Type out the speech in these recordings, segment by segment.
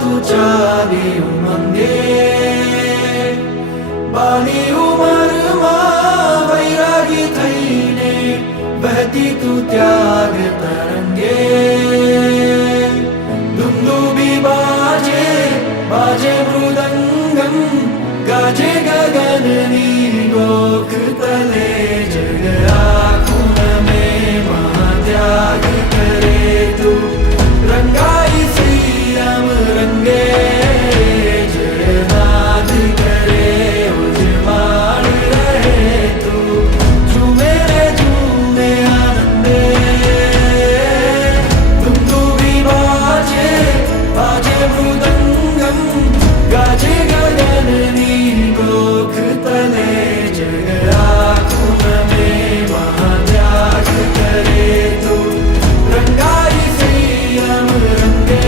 તું ચાલી ઉમંગે બાની ઉંમરમાં વૈરાગી થઈને બહેતી તું ત્યાગ તરંગે દુંદુભી બાજે બાજે મૃદંગમ ગાજે ગગનની ગોખ તલે જગ આખું में महात्याग करे तू रंगाई श्री राम रंगे जयनाद करे उजमाड़ रहे तू झूमे रे झूमे आनंदे दुंदुभी बाजे बाजे मृदंगम गाजे गगननी गोख तले जग आँखों में महात्याग करे तू रंगाई श्री राम रंगे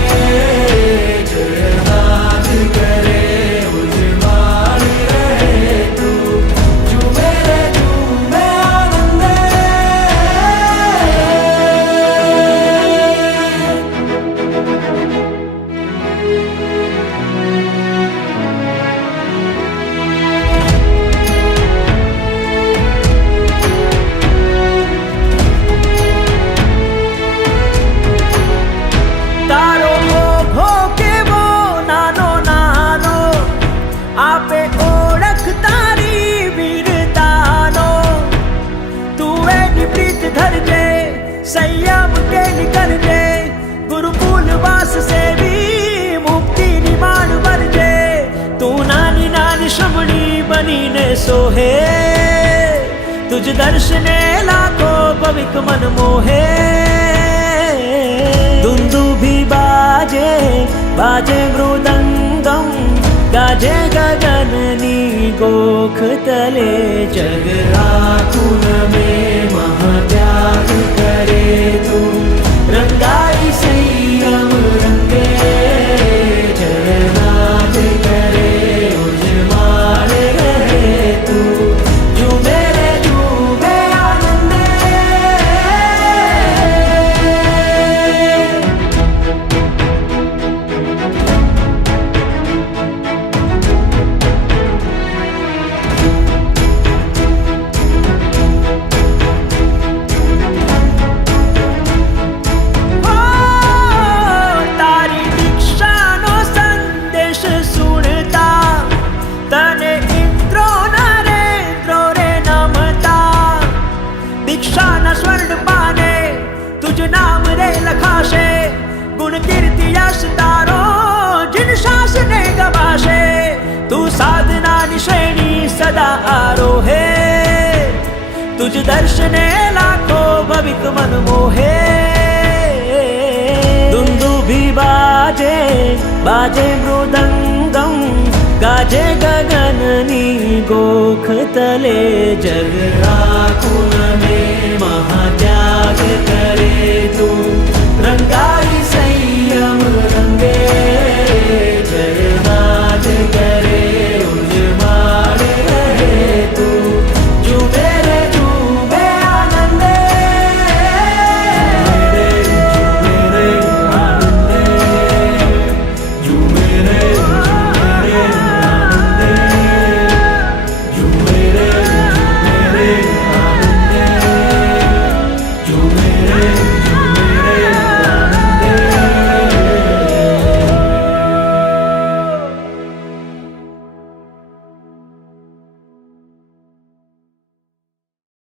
जयनाद करे उजमाड़ रहे तू झूमे रे झूमे आनंदे તારો ઓઘો કેવો નાનો નાનો આપે ઓળખ તારી વીરતાનો તું એની પ્રીત ધરજે સંયમ કેલી કરજે ગુરુકુલ વાસ સેવી મુક્તિની માણ વરજે તું નાની નાની શ્રમણી બનીને સોહે તુજ દર્શને લાખો ભવિક મન મોહે दुंदुभी बाजे बाजे मृदंगम गाजे गगननी गोख तले जग आँखों में महात्याग करे तू रंगाई श्री राम रंगे जयनाद करे उजमाड़ रहे तू झूमे रे झूमे आनंदे તારી દીક્ષાનો સંદેશ સુણતા તને ઇન્દ્રો નરેન્દ્રો રે નમતા દીક્ષાના સ્વર્ણ પાને તુજ નામ રે લખાશે ગુણ કીર્તિ યશ તારો જીન શાસને ગવાશે તું સાધનાની શ્રેણી સદા આરોહે तुझ दर्शने लाखो भविक मन मोहे दुंदुभी बाजे बाजे मृदंगम गाजे गगननी गोख तले जग आँखों में महात्याग करे तू